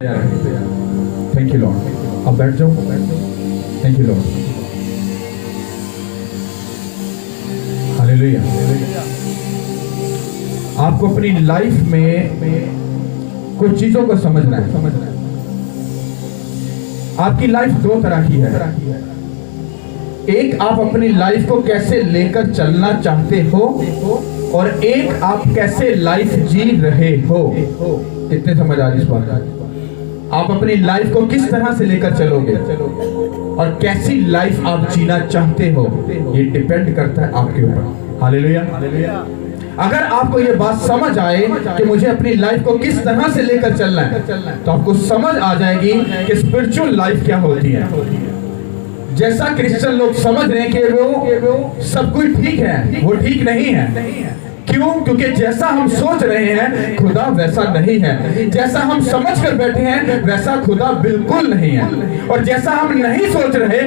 Thank you Lord. अब बैठ जाओ। Thank you Lord. हालेलुया। आपको अपनी लाइफ में कुछ चीजों को समझना है। आपकी लाइफ दो तरह की है। एक, आप अपनी लाइफ को कैसे लेकर चलना चाहते हो, और एक, आप कैसे लाइफ जी रहे हो। कितने समझ आ रही इस बात? आप अपनी लाइफ को किस तरह से लेकर चलोगे और कैसी लाइफ आप जीना चाहते हो, ये डिपेंड करता है आपके ऊपर। हालेलुया। अगर आपको ये बात समझ आए कि मुझे अपनी लाइफ को किस तरह से लेकर चलना है, तो आपको समझ आ जाएगी कि स्पिरिचुअल लाइफ क्या होती है। जैसा क्रिश्चियन लोग समझ रहे हैं कि वो सब कुछ ठीक है, वो ठीक नहीं है। क्यों? क्योंकि जैसा हम सोच रहे हैं खुदा वैसा नहीं है। जैसा हम समझ कर बैठे हैं वैसा खुदा बिल्कुल नहीं है। और जैसा हम नहीं सोच रहे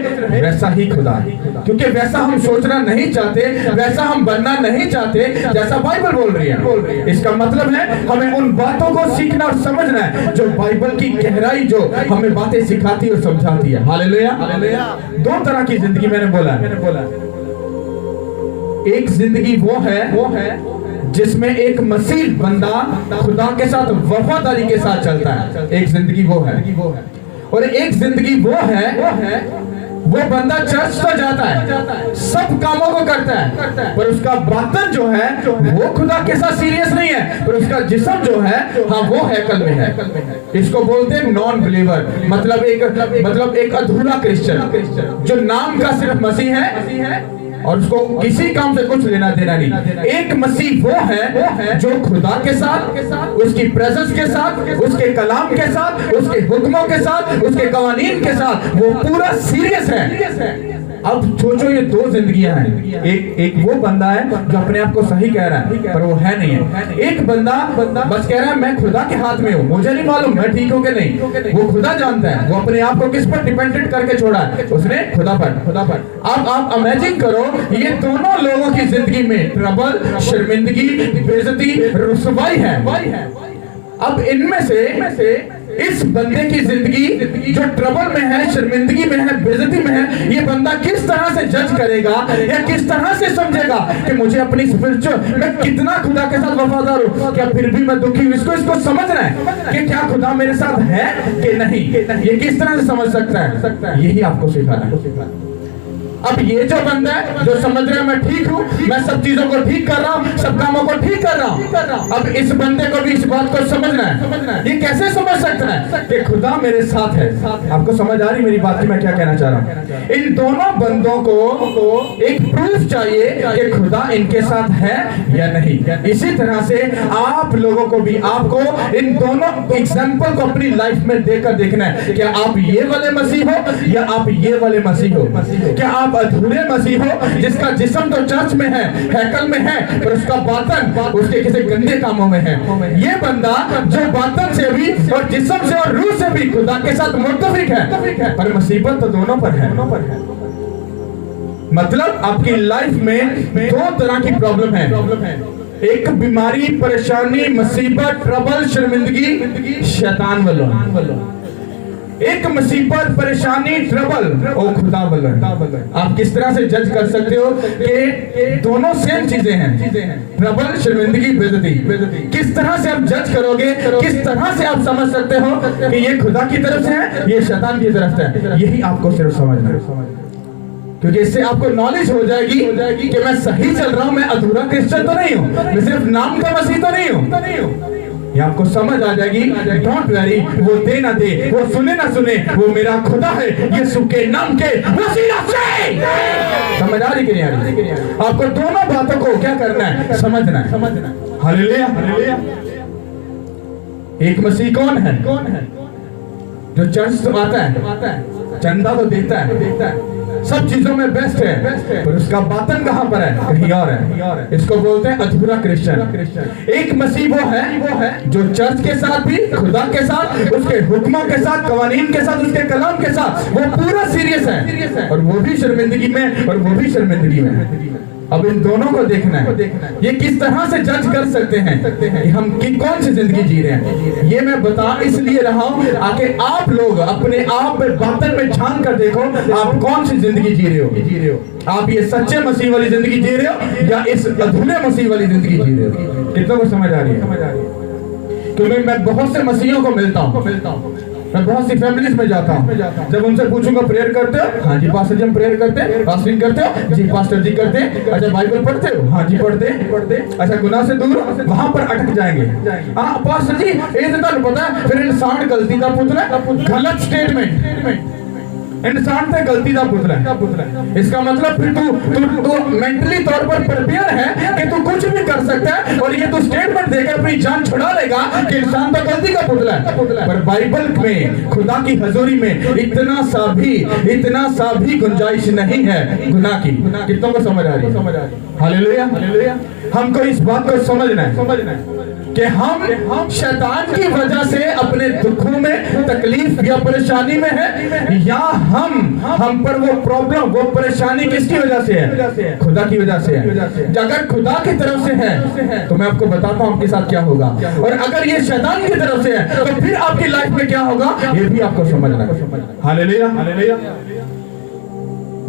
वैसा ही खुदा है। क्योंकि वैसा हम सोचना नहीं चाहते, वैसा हम बनना नहीं चाहते जैसा बाइबल बोल रही है। इसका मतलब है हमें उन बातों को सीखना और समझना है जो बाइबल की गहराई जो हमें बातें सिखाती और समझाती है। हालेलुया। दो तरह की जिंदगी मैंने बोला। एक जिंदगी वो है जिसमें एक मसीह बंदा खुदा के साथ वफादारी के साथ चलता है। एक जिंदगी वो है। और एक जिंदगी वो बंदा चर्च तो जाता है, सब कामों को करता है, पर उसका बातन जो है वो खुदा के साथ सीरियस नहीं है। पर उसका जिस्म जो है, हाँ, वो हैकल में है। इसको बोलते हैं नॉन बिलीवर, मतलब एक अधूरा क्रिश्चियन जो नाम का सिर्फ मसीह है और उसको किसी काम से कुछ लेना देना नहीं। एक मसीह वो है जो खुदा के साथ, उसकी प्रेजेंस के साथ, उसके कलाम के साथ, उसके हुक्मों के साथ, उसके कवानीन के साथ वो पूरा सीरियस है। अब सोचो, ये दो जिंदगियां हैं। एक वो बंदा है जो अपने आप को सही कह रहा है पर वो है नहीं है। एक बंदा बस कह रहा है मैं खुदा के हाथ में हूँ, मुझे नहीं मालूम मैं ठीक हूँ कि नहीं। वो खुदा जानता है। वो अपने आप को किस पर डिपेंडेंट करके छोड़ा है? उसने खुदा पर। अब आप इमेजिन करो, ये दोनों लोगों की जिंदगी में ट्रबल, शर्मिंदगी, बेइज्जती, रुसवाई है। अब इनमें से इस बंदे की जिंदगी जो ट्रबल में है, शर्मिंदगी में है, बेइज्जती में है, ये बंदा किस तरह से जज करेगा या किस तरह से समझेगा कि मुझे अपनी स्पिरिचुअल, मैं कितना खुदा के साथ वफादार हूँ, क्या फिर भी मैं दुखी हूँ। इसको समझना है कि क्या खुदा मेरे साथ है कि नहीं। ये किस तरह से समझ सकता है, यही आपको सिखाना है। अब ये जो बंदा है जो समझ रहा है मैं ठीक हूँ, मैं सब चीजों को ठीक कर रहा हूँ, सब कामों को ठीक कर रहा हूँ, अब इस बंदे को भी इस बात को समझना है। ये कैसे समझ सकता है कि खुदा मेरे साथ है? आपको समझ आ रही मेरी बात की मैं क्या कहना चाह रहा हूँ? इन दोनों बंदों को एक प्रूफ चाहिए कि खुदा इनके साथ है या नहीं। इसी तरह से आप लोगों को भी, आपको इन दोनों एग्जाम्पल को अपनी लाइफ में देकर देखना है। क्या आप ये वाले मसीह हो या आप ये वाले मसीह हो? क्या आप अधूरे मसीह हो जिसका जिस्म तो चर्च में है, हैकल में है, पर उसका बातन उसके किसी गंदे कामों में है? ये बंदा जो बातन से भी और जिस्म से और रूह से भी खुदा के साथ मुत्तफिक है, पर मुसीबत तो दोनों पर है। मतलब आपकी लाइफ में दो तरह की प्रॉब्लम है। एक बीमारी, परेशानी, मुसीबत, ट्रबल, शर्मिंदगी शैतान वालों। एक मुसीबत, परेशानी, ट्रबल ओ खुदा वालों। आप किस तरह से जज कर सकते हो कि दोनों सेम चीजें हैं? ट्रबल, शर्मिंदगी, बेइज्जती। किस तरह से आप जज करोगे? किस तरह से आप समझ सकते हो कि ये खुदा की तरफ से है, ये शैतान की तरफ से है? यही आपको सिर्फ समझना है, क्योंकि इससे आपको नॉलेज हो जाएगी कि मैं सही चल रहा हूं, मैं अधूरा क्रिश्चियन तो नहीं हूं, मैं सिर्फ नाम का मसीह तो नहीं हूं। ये आपको समझ आ जाएगी। डोंट वरी, वो दे ना दे, वो सुने ना सुने, वो मेरा खुदा है यीशु के नाम के वसीला से। समझ आ रही कि नहीं आ रही? आपको दोनों बातों को क्या करना है? समझना है। हालेलुया। एक मसीह कौन है? जो चर्च तो आता है, चंदा तो देता है, सब चीजों में बेस्ट है, पर उसका बातन कहां पर है? कहीं और है। इसको बोलते हैं अधूरा क्रिश्चियन। एक मसीह वो है जो चर्च के साथ भी, खुदा के साथ, उसके हुक्मों के साथ, कवानीन के साथ, उसके कलाम के साथ वो पूरा सीरियस है, और वो भी शर्मिंदगी में, और वो भी शर्मिंदगी में। अब इन दोनों को देखना है, ये किस तरह से जज कर सकते हैं कि हम कौन सी जिंदगी जी रहे हैं। ये मैं बता इसलिए रहा हूं आके आप लोग अपने आप में बातन में झांक कर देखो, आप कौन सी जिंदगी जी रहे हो। आप ये सच्चे मसीह वाली जिंदगी जी रहे हो या इस अधूरे मसीह वाली जिंदगी जी रहे हो। कितनों को समझ आ रही है? क्योंकि मैं बहुत से मसीहों को मिलता हूँ, मैं बहुत सी फैमिलीज में जाता हूँ, जब उनसे पूछूंगा प्रेयर करते हो? हाँ जी पास्टर जी हम प्रेयर करते हैं। फास्टिंग करते हो? जी पास्टर जी करते हैं। अच्छा बाइबल पढ़ते हो? हाँ जी पढ़ते हैं। अच्छा गुनाह से दूर, वहां पर अटक जाएंगे। हाँ पास्टर जी ये तो पता है, फिर इंसान गलती का पुतला, गलत स्टेटमेंट, इंसान से गलती का पुतला है। इसका मतलब फिर तू मेंटली तौर पर प्रिपेयर है कि तू कुछ भी कर सकता है, और ये तू स्टेटमेंट देकर अपनी जान छुड़ा लेगा कि इंसान तो गलती का पुतला है। पर बाइबल में, खुदा की हजूरी में इतना सा भी गुंजाइश नहीं है गुनाह की। कितनों को समझ आ रही है? हालेलुया। हमको इस बात को समझना है कि हम शैतान की वजह से अपने दुखों में, तकलीफ या परेशानी में है, या हम पर वो प्रॉब्लम, वो परेशानी किसकी वजह से है? खुदा की वजह से है। अगर खुदा की तरफ से है तो मैं आपको बताता हूं आपके साथ क्या होगा, और अगर ये शैतान की तरफ से है तो फिर आपकी लाइफ में क्या होगा ये भी आपको समझना है। हालेलुया।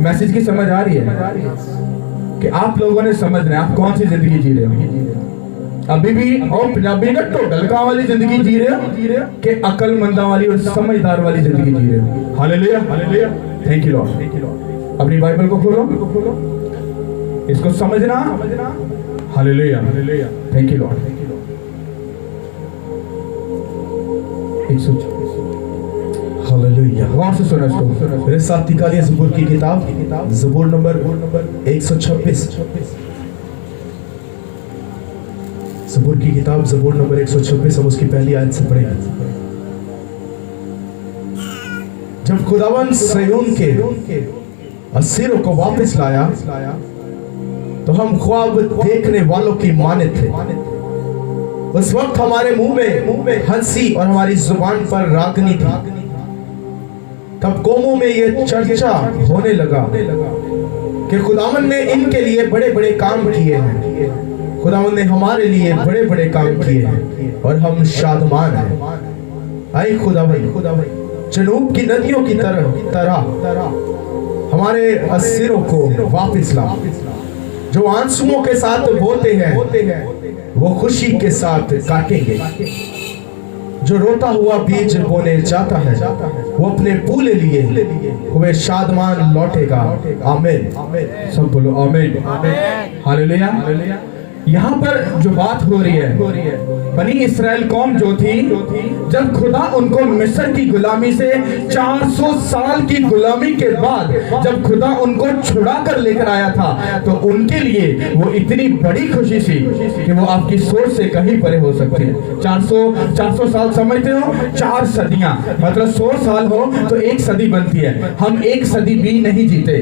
मैसेज की समझ आ रही है कि आप लोगों ने समझना है आप कौन सी जिंदगी जी रहे हो। अभी भी और पंजाबी का टोटल का वाली जिंदगी जी रहे हो कि अकलमंदा वाली और समझदार वाली जिंदगी जी रहे हो। हालेलुया। Thank you Lord. अपनी बाइबल को खोलो, इसको समझना। Hallelujah. Thank you Lord. 126। Hallelujah. गौर से सुनो इसको। मेरे साथ निकालिए ज़बूर की किताब, ज़बूर नंबर 126। ज़बूर की किताब, ज़बूर नंबर 126, हम उसकी पहली आयत से पढ़ेंगे। जब खुदावन सिय्योन के असीरों को वापस लाया तो हम ख्वाब देखने वालों की मानद थे। उस वक्त हमारे मुंह में हंसी और हमारी जुबान पर रागनी थी। तब कौमों में यह चर्चा होने लगा कि खुदावन ने इनके लिए बड़े बड़े काम किए हैं, खुदावन ने हमारे लिए बड़े बड़े काम किए हैं और हम शादमान हैं। आए खुदावन जनूब की नदियों की तरह हमारे असीरों को वापस ला। जो आंसुओं के साथ बोते हैं वो खुशी के साथ काटेंगे। जो रोता हुआ बीज बोने जाता है वो अपने पूले लिए हुए शादमान लौटेगा। आमीन। सब बोलो आमीन। हालेलुया। यहाँ पर जो बात हो रही है, बनी इस्राएल कौम जो थी, जब खुदा उनको मिस्र की गुलामी से 400 साल की गुलामी के बाद जब खुदा उनको छुड़ा कर लेकर आया था, तो उनके लिए वो इतनी बड़ी खुशी थी कि वो आपकी सोच से कहीं परे हो सकती है। 400 साल समझते हो, 4 सदियां, मतलब 100 साल हो तो 1 सदी बनती है। हम 1 सदी भी नहीं जीते,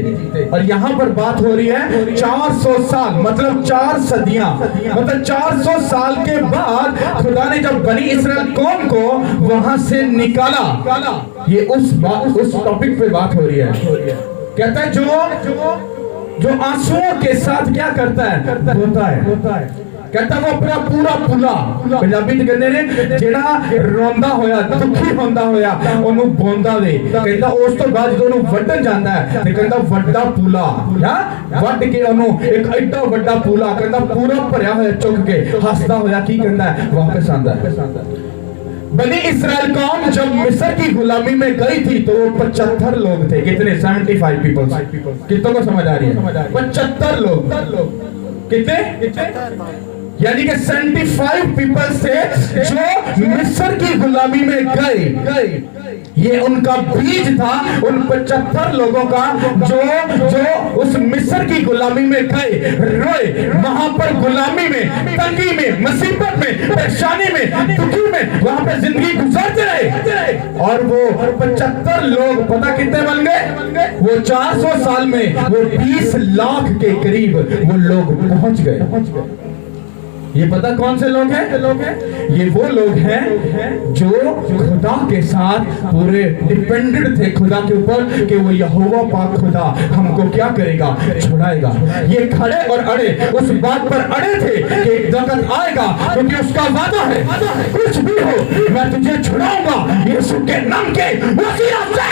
और यहाँ पर बात हो रही है 400 साल मतलब 4 सदियां, मतलब 400 साल के बाद खुदा ने जब बनी इस्राएल कौम को वहां से निकाला। ये उस टॉपिक पे बात हो रही है। कहता है जो आंसुओं के साथ क्या करता है, रोता है। कहता वो अपना पूरा पुला, पंजाबी च कहंदे ने जेड़ा रोंदा होया, दुखी होंदा होया ओनू बोंदा दे। कहंदा उस तो बाद जदों ओनू वड्डन जांदा है ते कहंदा वड्डा पुला, हां वड्ड के ओनू एक एडा वड्डा पुला कहंदा पूरा भरिया होया चुक के हसदा होया की कहंदा है वापस आंदा है। बनी इस्राएल कौम जब मिस्र की गुलामी में गई थी तो वो 75 लोग थे। कितने? 75 पीपल। कितनों को समझ आ रही है? 75 लोग। कितने? यानी कि 75 पीपल से जो मिस्र की गुलामी में गए, ये उनका बीज था उन 75 लोगों का जो उस मिस्र की गुलामी में गए, रोए वहां पर गुलामी में, तंगी में, मुसीबत में, परेशानी में, दुखी में वहां पर जिंदगी गुजारते रहे। और वो 75 लोग पता कितने बन गए? वो 400 साल में वो 20 लाख के करीब वो लोग पहुंच गए। ये पता कौन से लोग हैं? ये वो लोग हैं जो खुदा के साथ पूरे डिपेंडेंट थे खुदा के ऊपर कि वो यहोवा पाक खुदा हमको क्या करेगा, छुड़ाएगा। ये खड़े और अड़े उस बात पर अड़े थे कि एक वक्त आएगा क्योंकि उसका वादा है, कुछ भी हो मैं तुझे छुड़ाऊंगा यीशु के नाम के वसीला से।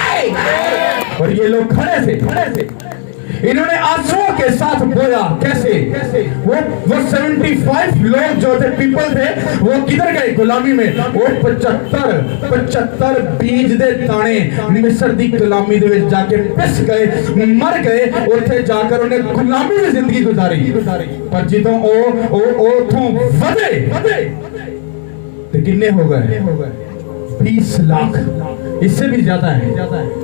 और ये लोग खड़े थे। इन्होंने आंसुओं के साथ बोया। कैसे? वो 75 लोग जो थे, पीपल थे, वो किधर गए गुलामी में? वो 75 बीज दे ताने मिस्र दी गुलामी दे विच जाके पिस गए, मर गए। उत्थे जाकर उन्हें गुलामी में जिंदगी गुजारी। पर जितों ओ उथों वधे ते किन्ने हो गए? 20 लाख, इससे भी ज्यादा है।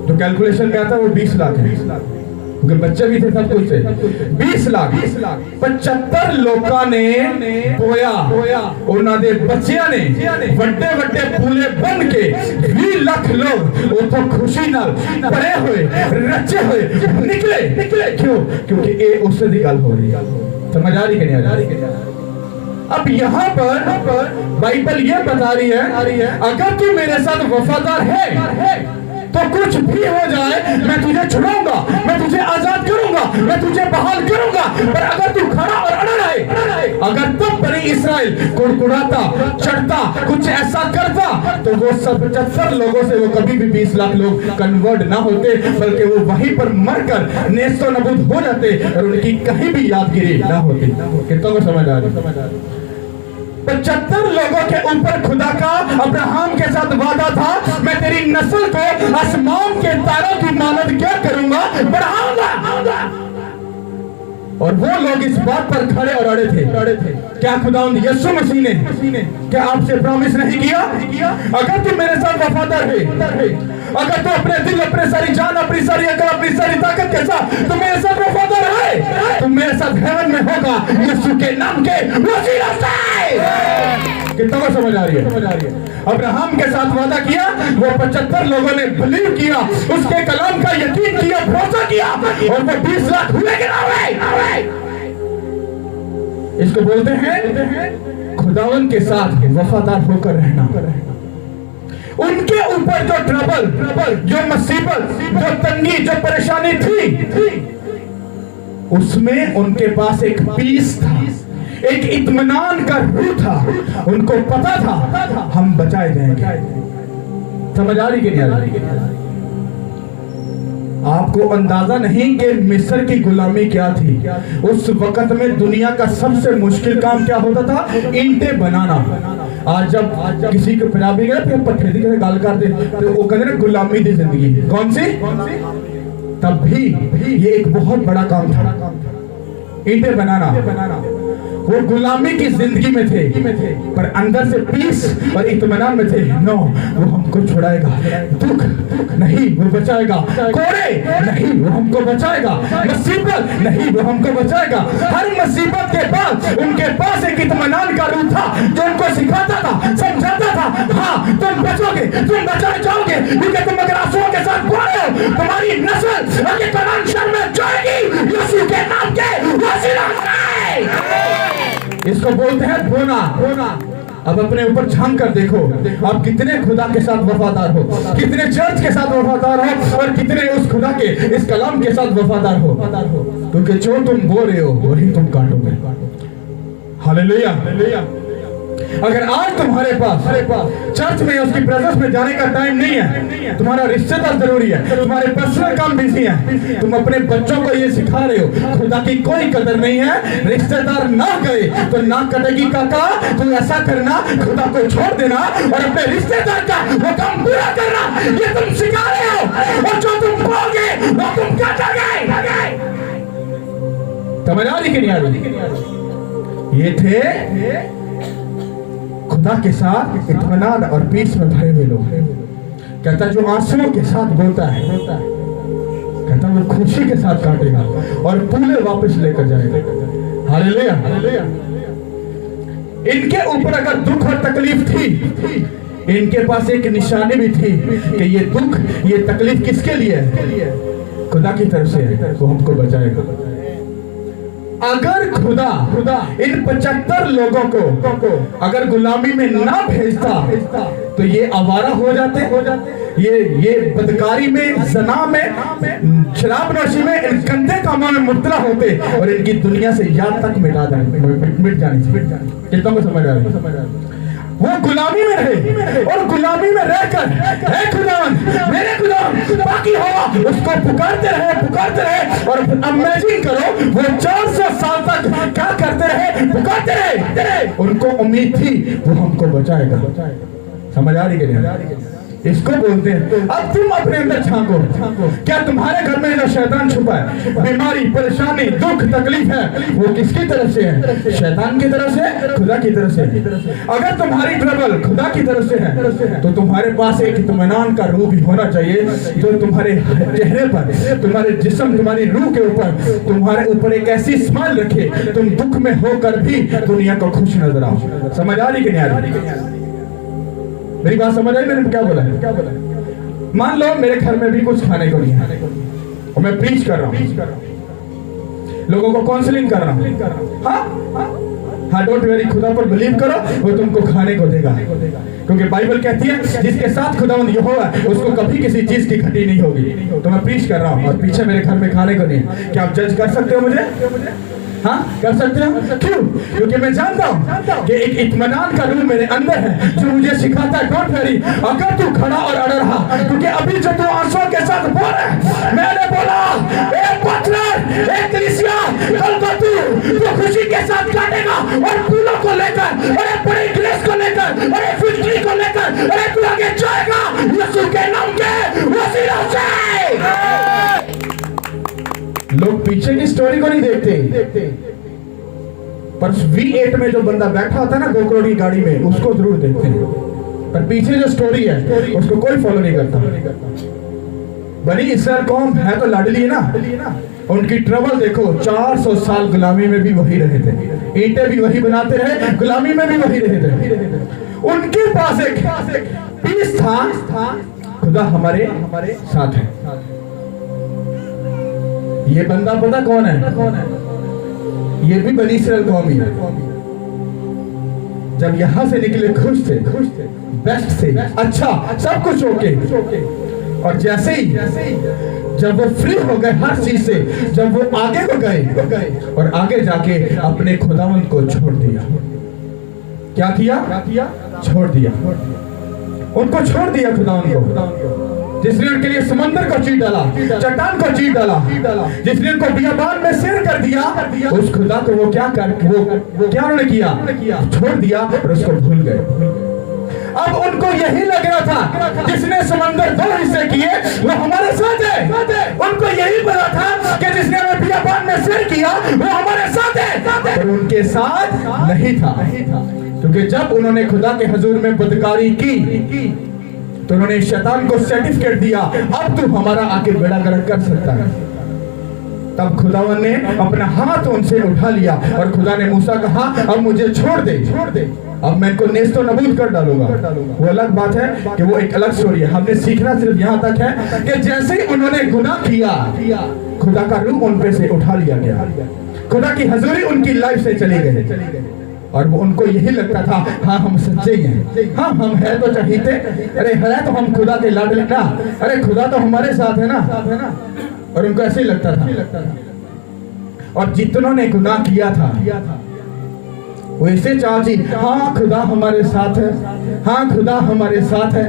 जो कैलकुलेशन में आता है वो 20 लाख है, क्योंकि बच्चे भी थे सब कुछ थे। 20 लाख 75 लोगों ने बोया, उन्होंने बच्चियां ने वड्डे वड्डे फूले बन के 20 लाख लोग उतो खुशी नाल भरे हुए, रचे हुए निकले। क्यों? क्योंकि ये उससे दी गल हो रही है। समझ आ रही कि नहीं आ रही? अब यहाँ पर बाइबल ये बता रही है, अगर तू मेरे साथ वफादार है तो कुछ भी हो जाए मैं तुझे छुड़ाऊंगा, मैं तुझे आजाद करूंगा, मैं तुझे बहाल करूंगा। पर अगर तू खड़ा और अड़ा रहे, अगर तब बनी इस्राएल कुड़कुड़ाता, चढ़ता, कुछ ऐसा करता, तो वो 75 लोगों से वो कभी भी 20 लाख लोग कन्वर्ट ना होते, बल्कि वो वहीं पर मरकर नेस्तो नबूद हो जाते और उनकी कहीं भी यादगिरी ना होती। कितनों को समझ आ रही? 75 लोगों के ऊपर खुदा का अब्राहम के साथ वादा था, मैं तेरी नस्ल को आसमान के तारों की मानद क्या करूंगा, बढ़ाऊंगा। और वो लोग इस बात पर खड़े और अड़े थे। क्या खुदावंद यीशु मसीह ने क्या आपसे प्रॉमिस नहीं किया? अगर तुम मेरे साथ वफादार है, अगर तू अपने दिल, अपने सारी जान, अपनी सारी अकल, अपनी सारी ताकत के साथ तुम मेरे साथ वफादार है, तुम मेरे साथ हेवन में होगा यीशु के नाम के वसीला से। कितना को समझ आ रही है? अब्राहम के साथ वादा किया, वो 75 लोगों ने बिलीव किया, उसके कलाम का यकीन किया, भरोसा किया, और वो 20 लाख हुए कि ना हुए? इसको बोलते हैं खुदावन के साथ वफादार होकर रहना। उनके ऊपर जो ट्रबल, जो मुसीबत, जो तंगी, जो परेशानी थी, उसमें उनके पास एक पीस था, एक इत्मीनान का रूह था। उनको पता था हम बचाए जाएंगे। समझ आ रही कि नहीं आ रही? आपको अंदाजा नहीं कि मिस्र की गुलामी क्या थी। उस वक्त में दुनिया का सबसे मुश्किल काम क्या होता था? ईंटें बनाना। आज जब किसी को पंजाबी गए फिर पट्ठे की गल कर दे तो वो कहते ना गुलामी की जिंदगी। कौन सी? तब भी ये एक बहुत बड़ा काम था, ईंटें बनाना। वो गुलामी की जिंदगी में थे, पर अंदर से पीस और इत्मीनान में थे। नो, वो हमको छुड़ाएगा। दुख नहीं, वो बचाएगा। कोड़े नहीं, वो हमको बचाएगा। मुसीबत नहीं, वो हमको बचाएगा। हर मुसीबत के बाद उनके पास एक इत्मीनान का रूह था जो उनको सिखाता था, समझाता था, हाँ तुम बचोगे, तुम बचाए जाओगे, क्योंकि तुम अगर आंसुओं के साथ बोल रहे हो, तुम्हारी नस्ल आगे कनान शहर में जाएगी यीशु के नाम के वसीला से। इसको बोलते हैं बोना। अब अपने ऊपर झांक कर देखो, आप कितने खुदा के साथ वफादार हो, कितने चर्च के साथ वफादार हो, और कितने उस खुदा के इस कलाम के साथ वफादार हो। क्योंकि जो तुम बो रहे हो वही तुम काटोगे। हालेलुया। अगर आज तुम्हारे पास चर्च में उसकी प्रेजेंस में जाने का टाइम नहीं है, तुम्हारा रिश्तेदार जरूरी है, तुम्हारे पर्सनल काम बिजी है, तुम अपने बच्चों को ये सिखा रहे हो खुदा की कोई कदर नहीं है, रिश्तेदार ना गए तो ना कटेगी काका, तू ऐसा करना, खुदा को छोड़ देना और अपने रिश्तेदार का वो काम पूरा करना, ये तुम सिखा रहे हो। और जो तुम बोलोगे वो तुम काटोगे। समझ आ रही कि नहीं आ रही? ये थे खुदा के साथ इत्मीनान और पीस में भरे हुए लोग। कहता जो आंसुओं के साथ बोलता है, कहता वो खुशी के साथ काटेगा और पूरे वापस लेकर जाएगा। हालेलुया। इनके ऊपर अगर दुख और तकलीफ थी, इनके पास एक निशानी भी थी कि ये दुख, ये तकलीफ किसके लिए है? खुदा की तरफ से है, वो हमको बचाएगा। अगर खुदा इन 75 लोगों को अगर गुलामी में ना भेजता तो ये आवारा हो जाते, ये बदकारी में, जना में, शराब नोशी में, इन गंदे कामों में मुब्तला होते और इनकी दुनिया से याद तक मिट जानी। कितनों को समझ आ रही है? वो गुलामी में रहे और गुलामी में रहकर हे खुदावन, मेरे खुदावन बाकी हो, उसको पुकारते रहे और इमेजिन करो वो 400 साल तक क्या करते रहे, पुकारते रहे। उनको उम्मीद थी वो हमको बचाएगा। समझ आ रही है? इसको बोलते हैं अब तुम अपने अंदर झांको, क्या तुम्हारे घर में जो शैतान छुपा है, बीमारी, परेशानी, दुख, तकलीफ है, वो किसकी तरफ से है? शैतान की तरफ से, खुदा की तरफ से? अगर तुम्हारी ट्रबल खुदा की तरफ से है तो तुम्हारे पास एक इत्मीनान का रूह भी होना चाहिए जो तुम्हारे चेहरे पर, तुम्हारे जिस्म, तुम्हारी रूह के ऊपर, तुम्हारे ऊपर एक ऐसी स्माइल रखे, तुम दुख में होकर भी दुनिया को खुश नजर आओ। समझ आ रही कि नहीं आ रही? मेरी बात समझ आई? मैंने क्या बोला है? मान लो मेरे घर में भी कुछ खाने को नहीं है और मैं प्रीच कर रहा हूँ, लोगों को काउंसलिंग कर रहा हूँ। हाँ, डोंट वेरी, खुदा पर बिलीव करो, वो तुमको खाने को देगा, क्योंकि बाइबल कहती है जिसके साथ खुदावंद यहोवा है उसको कभी किसी चीज की घटी नहीं होगी। तो मैं प्रीच कर रहा हूँ और पीछे मेरे घर में खाने को नहीं। क्या आप जज कर सकते हो मुझे? हाँ, कर सकते हो। क्यों? क्योंकि मैं जानता हूँ कि एक इत्मीनान का रूह मेरे अंदर है जो मुझे सिखाता है डोंट वरी, अगर तू खड़ा और अड़ रहा, क्योंकि अभी जो तू आंसुओं के साथ बोल रहा है, मैंने बोला एक पत्थर, एक कलीसिया, कल को तू खुशी के साथ काटेगा और फूलों को लेकर और एक बड़ी ग्रेस को लेकर और एक विक्ट्री को लेकर और तू आगे जाएगा यीशु के नाम के वसीला से। लोग पीछे की स्टोरी को नहीं देखते, पर V8 में जो बंदा बैठा होता है ना 2 करोड़ की गाड़ी में, उसको जरूर देखते हैं, पर पीछे जो स्टोरी है उसको कोई फॉलो नहीं करता। बनी इस्राएल कौम है तो लाडली है ना, उनकी ट्रबल देखो, 400 साल गुलामी में भी वही रहे थे, ईंटें भी वही बनाते रहे, गुलामी में भी वही रहे थे। उनके पास एक पीस था, खुदा हमारे साथ है। ये बंदा पता कौन है? ये भी बनी इस्राएल कौम ही है। जब यहां से निकले खुश थे, बेस्ट थे, अच्छा सब कुछ ओके, और जैसे ही जब वो फ्री हो गए हर चीज से, जब वो आगे को गए और आगे जाके अपने खुदावंद को छोड़ दिया। क्या किया? छोड़ दिया, उनको छोड़ दिया खुदावंद को, जिसने उनके लिए समंदर को चीर डाला, चट्टान को चीर डाला, जिसने उनको बियाबान में सिर कर दिया, उस खुदा को वो क्या उन्होंने किया? छोड़ दिया और उसको भूल गए। अब उनको यही लग रहा था जिसने समंदर 2 हिस्से किए वो हमारे साथ है, उनको यही पता था कि जिसने हमें बियाबान में सिर किया वो हमारे साथ है, पर उनके साथ नहीं था, क्योंकि जब उन्होंने खुदा के हुजूर में बदकारी की तो उन्होंने शैतान को सर्टिफिकेट दिया, अब तू हमारा आके बेड़ा गर्क कर सकता है। तब खुदावन ने अपना हाथ उनसे उठा लिया और खुदा ने मूसा कहा अब मुझे छोड़ दे, अब मैं इनको नेस्तो नबूद कर डालूंगा। वो अलग बात है कि वो एक अलग स्टोरी है। हमने सीखना सिर्फ यहाँ तक है कि जैसे ही उन्होंने गुनाह किया, खुदा का रूह उन पे से उठा लिया गया, खुदा की हजूरी उनकी लाइफ से चली गई, और वो उनको यही लगता था हाँ हम सच्चे हैं, हाँ हम है तो चाहते, अरे है तो हम खुदा के लाडले ना, अरे खुदा तो हमारे साथ है ना, और उनको ऐसे ही लगता था। और जितनों ने गुनाह किया था वो इसे चाची, हाँ खुदा हमारे साथ है, हाँ खुदा हमारे साथ है,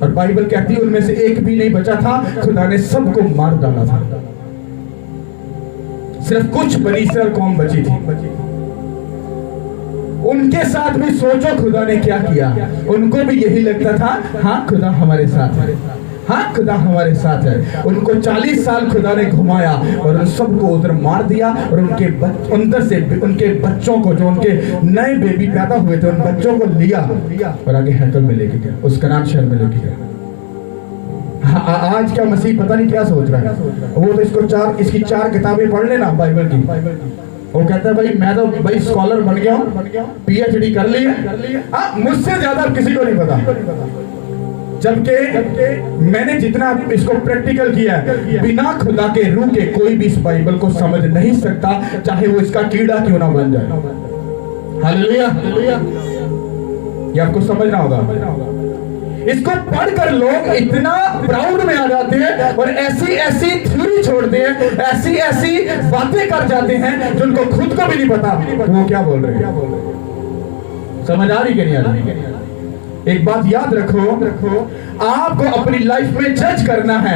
और बाइबल कहती है उनमें से एक भी नहीं बचा था, खुदा ने सबको मार डाला था, सिर्फ कुछ बनी इस्राएल कौम बची थी। उनके साथ भी सोचो खुदा ने क्या किया, उनको भी यही लगता था हाँ खुदा हमारे साथ है, हाँ खुदा हमारे साथ है। उनको 40 साल खुदा ने घुमाया और उन सबको उधर मार दिया, और उनके अंदर से उनके बच्चों को, जो उनके नए बेबी पैदा हुए थे, उन बच्चों को लिया और आगे हैकल में लेके गया, उस कनान शहर में लेके गया। आज क्या मसीह पता नहीं क्या सोच रहा है, वो तो इसकी 4 किताबें पढ़ लेना बाइबल की, वो कहता है भाई मैं तो भाई स्कॉलर बन गया हूँ, PhD कर ली है, मुझसे ज्यादा किसी को नहीं पता। जबकि मैंने जितना इसको प्रैक्टिकल किया है, बिना खुदा के रूह के कोई भी इस बाइबल को समझ नहीं सकता, चाहे वो इसका कीड़ा क्यों ना बन जाए। हालेलुया, ये आपको समझना होगा। इसको पढ़कर लोग इतना प्राउड में आ जाते हैं और ऐसी ऐसी थ्योरी छोड़ते हैं, ऐसी ऐसी बातें कर जाते हैं जिनको खुद को भी नहीं पता वो क्या बोल रहे हैं। समझ आ रही कि नहीं आ रही? एक बात याद रखो, आपको अपनी लाइफ में जज करना है।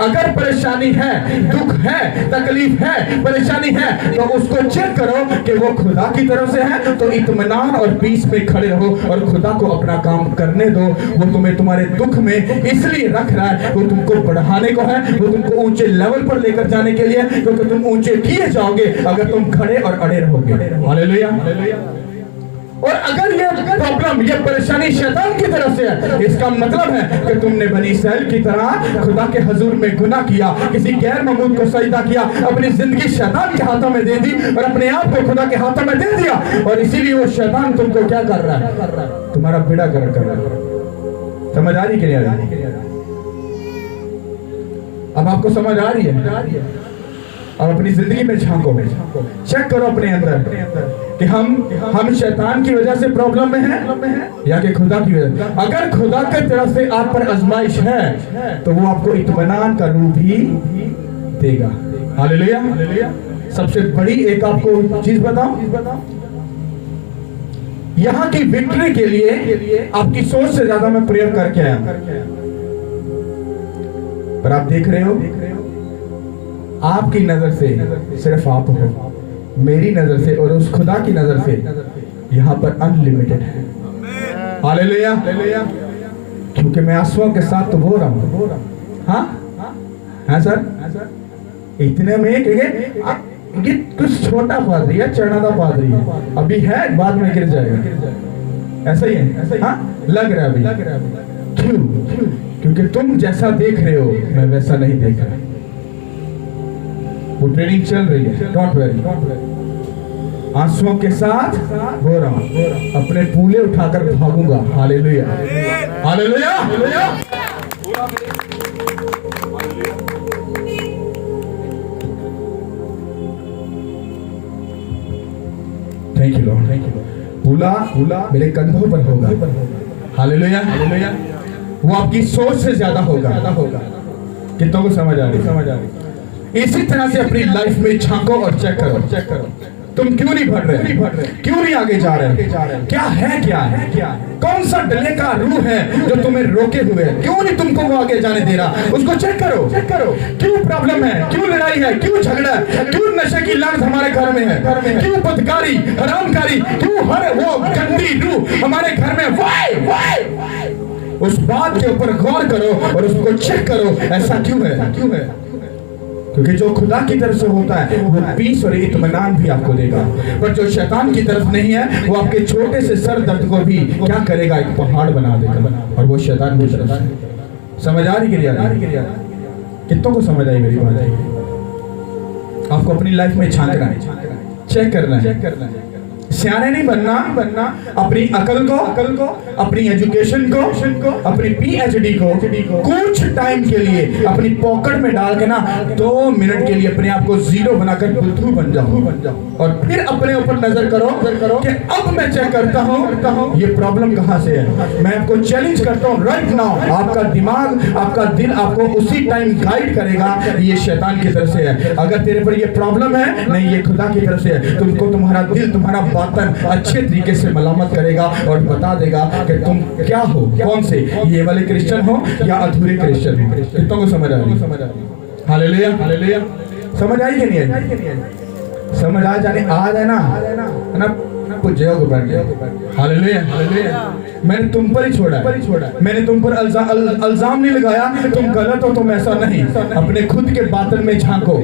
अगर परेशानी है, दुख है, तकलीफ है, परेशानी है, तो उसको चेक करो कि वो खुदा की तरफ से है, तो इत्मीनान और पीस में खड़े रहो और खुदा को अपना काम करने दो। वो तुम्हें तुम्हारे दुख में इसलिए रख रहा है, वो तुमको बढ़ाने को है, वो तुमको ऊंचे लेवल पर लेकर जाने के लिए, क्योंकि तुम ऊंचे किए जाओगे अगर तुम खड़े और अड़े रहोगे। हालेलुया। और अगर ये प्रॉब्लम, ये परेशानी शैतान की तरफ से है, इसका मतलब है कि तुमने बनी इसराइल की तरह खुदा के हुजूर में गुनाह किया, किसी गैर ममूद को सजदा किया, अपनी जिंदगी शैतान के हाथों में दे दी और अपने आप को खुदा के हाथों में दे दिया, और इसीलिए वो शैतान तुमको क्या कर रहा है? तुम्हारा बेड़ा गर्क कर रहा है। समझ आ रही कि नहीं आ रही? अब आपको समझ आ रही है? अब अपनी जिंदगी में झांको, चेक करो अपने अंदर कि हम शैतान की वजह से प्रॉब्लम में हैं या कि खुदा की वजह। अगर खुदा की तरफ से आप पर आजमाइश है तो वो आपको इत्मीनान का रूप भी देगा। हालेलुया। सबसे बड़ी एक आपको चीज बताऊं, यहाँ की विक्ट्री के लिए आपकी सोच से ज्यादा मैं प्रेयर करके आया, पर आप देख रहे हो आपकी नजर से सिर्फ आप हो, मेरी नजर से और उस खुदा की नजर से यहाँ पर अनलिमिटेड है। हालेलुया। क्योंकि मैं आंसुओं के साथ तो बोल रहा हूँ। हाँ सर, इतने में कि कुछ छोटा पादरी है, चढ़ाता पादरी है, अभी है, बाद में गिर जाएगा। ऐसा ही है। हाँ, लग रहा है अभी। क्यों? क्योंकि तुम जैसा देख रहे हो मैं वैसा नहीं देख रहा। वो ट्रेनिंग चल रही है, डोंट वरी। आंसुओं के साथ बोल रहा हूं, अपने पूले उठाकर भागूंगा। Hallelujah, hallelujah. Thank you Lord. पूला मेरे कंधों पर होगा। Hallelujah, hallelujah. वो आपकी सोच से ज्यादा होगा। कितनों को समझ आ रही? इसी तरह से अपनी लाइफ में झांको और चेक करो तुम क्यों नहीं बढ़ रहे, क्यों नहीं आगे जा रहे, क्या है, कौन सा डले का रूह है जो तुम्हें रोके हुए है, क्यों नहीं तुमको वो आगे जाने दे रहा, उसको चेक करो। क्यों प्रॉब्लम है, क्यों लड़ाई है, क्यों झगड़ा है, क्यों नशे की लत हमारे घर में है, क्यों बदकारी, हरामकारी, क्यों हर वो गंदी रूह हमारे घर में, वाई उस बात के ऊपर गौर करो और उसको चेक करो, ऐसा क्यों है? क्योंकि जो खुदा की तरफ से होता है वो पीस और इत्मीनान भी आपको देगा, पर जो शैतान की तरफ नहीं है वो आपके छोटे से सर दर्द को भी क्या करेगा, एक पहाड़ बना देगा। और वो शैतान की तरफ से। समझ आ रही कि नहीं? कितनों को समझ आई मेरी बात? आपको अपनी लाइफ में झांकना है, चेक करना है। सियाने नहीं बनना, अपनी अकल को, अपनी एजुकेशन को, अपनी PhD को कुछ टाइम के लिए अपनी पॉकेट में डाल के ना 2 मिनट के लिए अपने आप को जीरो बनाकर बुद्धू बन जाओ और फिर अपने ऊपर नजर करो कि अब मैं चेक करता हूँ ये प्रॉब्लम कहाँ से है। मैं आपको चैलेंज करता हूँ राइट नाउ, आपका दिमाग, आपका दिल आपको उसी टाइम गाइड करेगा ये शैतान की तरफ से है। अगर तेरे पर ये प्रॉब्लम है, नहीं ये खुदा की तरफ से है। तुमको तुम्हारा दिल, तुम्हारा बातन अच्छे तरीके से मलामत करेगा और बता देगा कि तुम क्या हो, कौन से, ये वाले क्रिश्चियन हो या अधूरे क्रिश्चियन हो। कितनों को समझ आ रही? Hallelujah, hallelujah. समझ आई कि नहीं आई? समझ आ जाने आ जाए ना पुज्जे हो बैठ गया। Hallelujah, hallelujah. मैंने तुम पर ही छोड़ा है, मैंने तुम पर अल्जाम नहीं लगाया तुम गलत हो, तुम ऐसा नहीं। अपने खुद के बातन में झांको,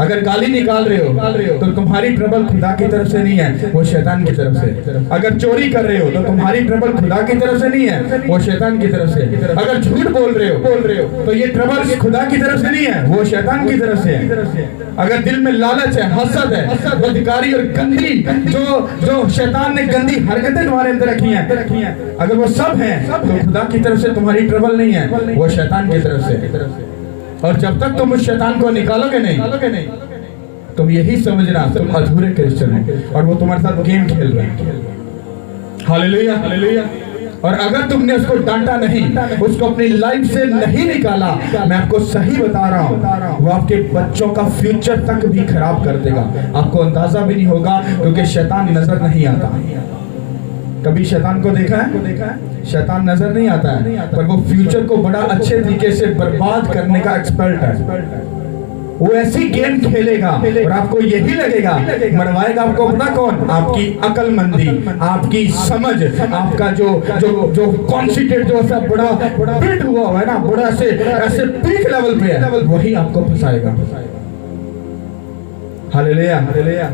अगर गाली निकाल रहे हो तो तुम्हारी ट्रबल खुदा की तरफ से नहीं है, वो शैतान की तरफ से। अगर चोरी कर रहे हो तो तुम्हारी ट्रबल खुदा की तरफ से नहीं है, वो शैतान की तरफ से। अगर झूठ बोल रहे हो तो ये ट्रबल खुदा की तरफ से नहीं है, वो शैतान की तरफ से है। अगर दिल में लालच है, हसद है, बदकारी और गंदी जो शैतान ने गंदी हरकतें तुम्हारे अंदर रखी हैं, अगर वो सब हैं तो खुदा की तरफ से तुम्हारी ट्रबल नहीं है, वो शैतान की तरफ से। और जब तक तुम उस शैतान को निकालोगे नहीं, तुम यही समझना तुम अधूरे क्रिश्चियन हो और वो तुम्हारे साथ गेम खेल रहे हैं। Hallelujah, hallelujah. और अगर तुमने उसको डांटा नहीं, उसको अपनी लाइफ से नहीं निकाला, मैं आपको सही बता रहा हूँ, वो आपके बच्चों का फ्यूचर तक भी खराब कर देगा। आपको अंदाजा भी नहीं होगा, क्योंकि शैतान नजर नहीं आता। कभी शैतान को देखा है? शैतान नजर नहीं आता है, पर वो फ्यूचर को बड़ा अच्छे तरीके से बर्बाद करने का एक्सपर्ट है। वो ऐसी गेम खेलेगा और आपको यही लगेगा, मरवाएगा आपको पता कौन? आपकी अकलमंदी, आपकी समझ, आपका जो कॉन्सेंट्रेट जो ऐसा बड़ा बिल्ड हुआ है ना, बड़ा ऐसे पीक लेवल पे है, वही आपको फंसाएगा। Hallelujah, hallelujah.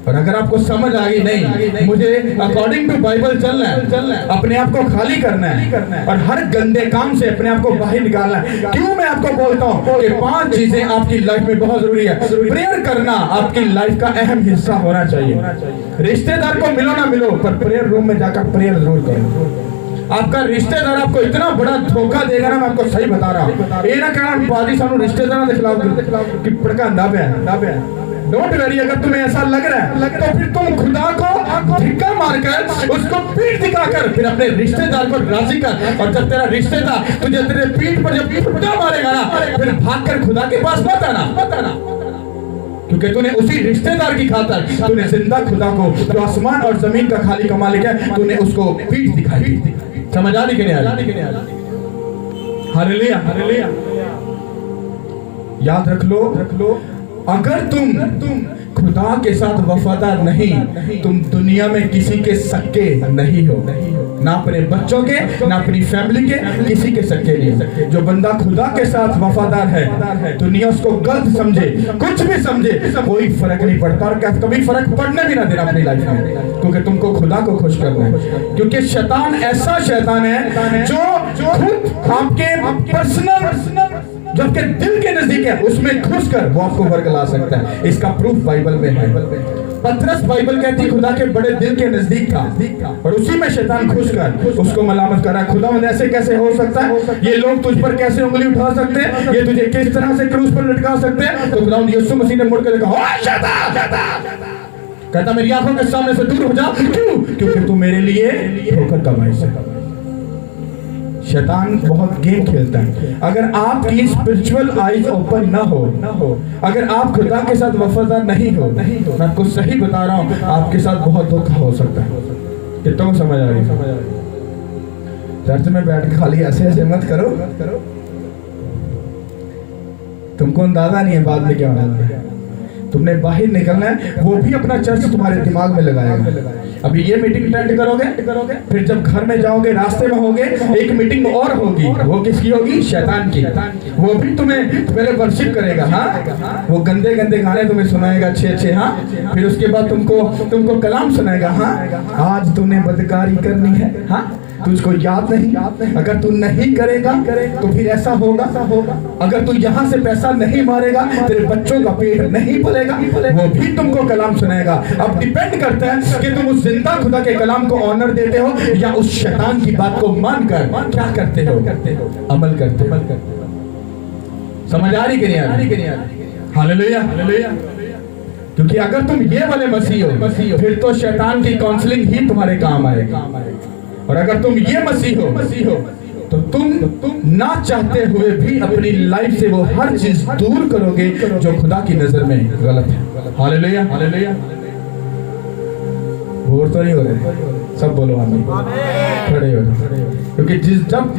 और अगर आपको समझ आ गई नहीं, मुझे अकॉर्डिंग टू बाइबल चलना है, अपने आप को खाली करना है और हर गंदे काम से अपने आप को बाहर निकालना है। क्यों मैं आपको बोलता हूँ कि 5 चीजें आपकी लाइफ में बहुत जरूरी है। प्रेयर करना आपकी लाइफ का अहम हिस्सा होना चाहिए। रिश्तेदार को मिलो ना मिलो, पर प्रेयर रूम में जाकर प्रेयर जरूर करो। आपका रिश्तेदार आपको इतना बड़ा धोखा देगा ना, मैं आपको सही बता रहा हूँ। ये ना कहना बादी सानू रिश्तेदार के खिलाफ कि पड़का दाबे है। डोंट वरी, अगर तुम्हें ऐसा लग रहा है तो फिर तुम खुदा को धिक्का मारकर, उसको पीठ दिखाकर फिर अपने रिश्तेदार को राजी कर। और जब तेरा रिश्तेदार तुझे तेरे पीठ पर जब पीठ मारेगा ना, फिर भागकर खुदा के पास मत आना, क्योंकि तूने उसी रिश्तेदार की खातर तूने जिंदा खुदा को, जो आसमान और जमीन का खाली का मालिक है, तूने उसको पीठ दिखाई। समझ आ रही कि नहीं आ रही? Hallelujah, hallelujah. याद रख लो, अगर तुम खुदा के साथ वफादार नहीं, तुम दुनिया में किसी के सक्के नहीं हो, ना अपने बच्चों के, ना अपनी फैमिली के, किसी के सक्के नहीं। जो बंदा खुदा के साथ वफादार है, दुनिया उसको गलत समझे, कुछ भी समझे, कोई फर्क नहीं पड़ता। और कभी फर्क पड़ने भी ना देना अपनी लाइफ में, क्योंकि तुमको खुदा को खुश करना है। क्योंकि शैतान ऐसा शैतान है जो खुद आपके पर्सनल, जो आपके दिल के नजदीक है, उसमें घुसकर वो आपको वर्ग ला सकता है। इसका प्रूफ बाइबल में है। पतरस, बाइबल कहती है, खुदा के बड़े दिल के नजदीक था और उसी में शैतान घुसकर उसको मलामत कर रहा है। खुदा ऐसे कैसे हो सकता है? ये लोग तुझ पर कैसे उंगली उठा सकते हैं? ये तुझे किस तरह से क्रूस पर लटका सकते हैं? तो खुदा यीशु मसीह ने मुड़कर कहा, ओए शैतान, कहता मेरी आंखों के सामने से दूर हो जा। क्यों? क्योंकि तू मेरे लिए ठोकर का बायस है। शैतान बहुत गेम खेलता है। अगर आपकी स्पिरिचुअल आईज ओपन ना हो, अगर आप खुदा के साथ वफादार नहीं हो, मैं आपको सही बता रहा हूँ, आपके साथ बहुत धोखा हो सकता है। कितनों को समझ आ रही है? चर्च में बैठ के खाली ऐसे मत करो, तुमको अंदाजा नहीं है बाद में क्या होना है। तुमने बाहर निकलना है, वो भी अपना चर्च तुम्हारे दिमाग में लगाएगा। अभी ये मीटिंग अटेंड करोगे, फिर जब घर में जाओगे, रास्ते में होगे, एक मीटिंग और होगी। वो किसकी होगी? शैतान की। वो भी तुम्हें पहले वर्शिप करेगा, हाँ, वो गंदे गंदे गाने तुम्हें सुनाएगा अच्छे, हाँ, फिर उसके बाद तुमको कलाम सुनाएगा, हाँ, आज तूने बदकारी करनी है, हाँ, तुझको याद नहीं। अगर तू नहीं करेगा तो फिर ऐसा होगा। अगर तू यहाँ से पैसा नहीं मारेगा, तेरे बच्चों का पेट नहीं पलेगा, वो भी तुमको कलाम सुनाएगा। अब डिपेंड करता है कि तुम उस जिंदा खुदा के कलाम को ऑनर देते हो या उस शैतान की बात को मानकर क्या करते हो? अमल करते हो। समझ आ रही कि नहीं आ रही? Hallelujah, hallelujah. क्योंकि अगर तुम ये वाले मसीह हो, फिर तो शैतान की काउंसलिंग ही तुम्हारे काम आएगा। और अगर तुम ये मसीह हो तो तुम ना चाहते हुए भी अपनी लाइफ से वो हर चीज दूर करोगे जो खुदा की नजर में गलत है। Hallelujah, hallelujah. बोर तो नहीं हो रहे? सब बोलो आमीन। खड़े हो, क्योंकि जब